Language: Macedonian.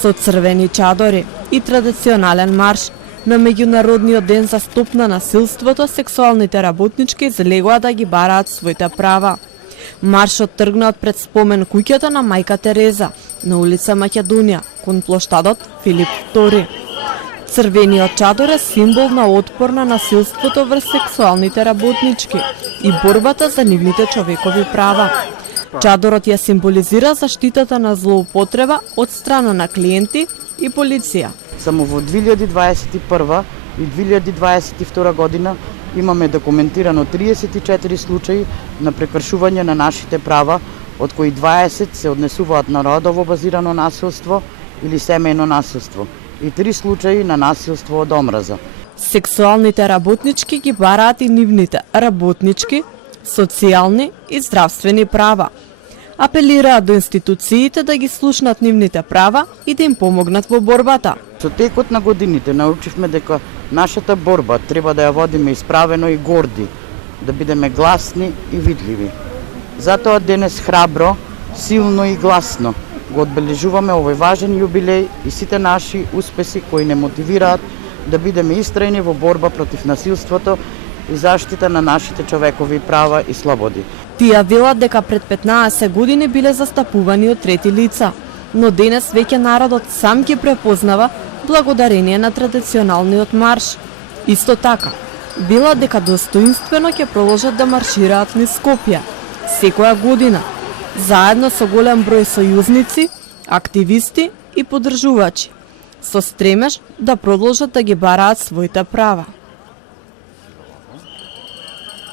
со црвени чадори и традиционален марш на меѓународниот ден за стоп на насилството, сексуалните работнички излегоа да ги бараат своите права. Маршот тргна од пред спомен куќата на мајка Тереза на улица Македонија, кон плоштадот Филип II. Црвениот чадор е символ на отпор на насилството врз сексуалните работнички и борбата за нивните човекови права. Чадорот ја символизира заштитата на злоупотреба од страна на клиенти и полиција. Само во 2021 и 2022 година имаме документирано 34 случаи на прекршување на нашите права, од кои 20 се однесуваат на родово базирано насилство или семејно насилство и 3 случаи на насилство од омраза. Сексуалните работнички ги бараат и нивните работнички, социјални и здравствени права. Апелираат до институциите да ги слушнат нивните права и да им помогнат во борбата. Со текот на годините научивме дека нашата борба треба да ја водиме исправено и горди, да бидеме гласни и видливи. Затоа денес храбро, силно и гласно го одбележуваме овој важен јубилеј и сите наши успеси кои не мотивираат да бидеме истрајни во борба против насилството и заштита на нашите човекови права и слободи. Тие велат дека пред 15 години биле застапувани од трети лица, но денес веќе народот сам ги препознава благодарение на традиционалниот марш. Исто така, велат дека достоинствено ќе продолжат да маршираат низ Скопје секоја година, заедно со голем број сојузници, активисти и поддржувачи, со стремеж да продолжат да ги бараат своите права.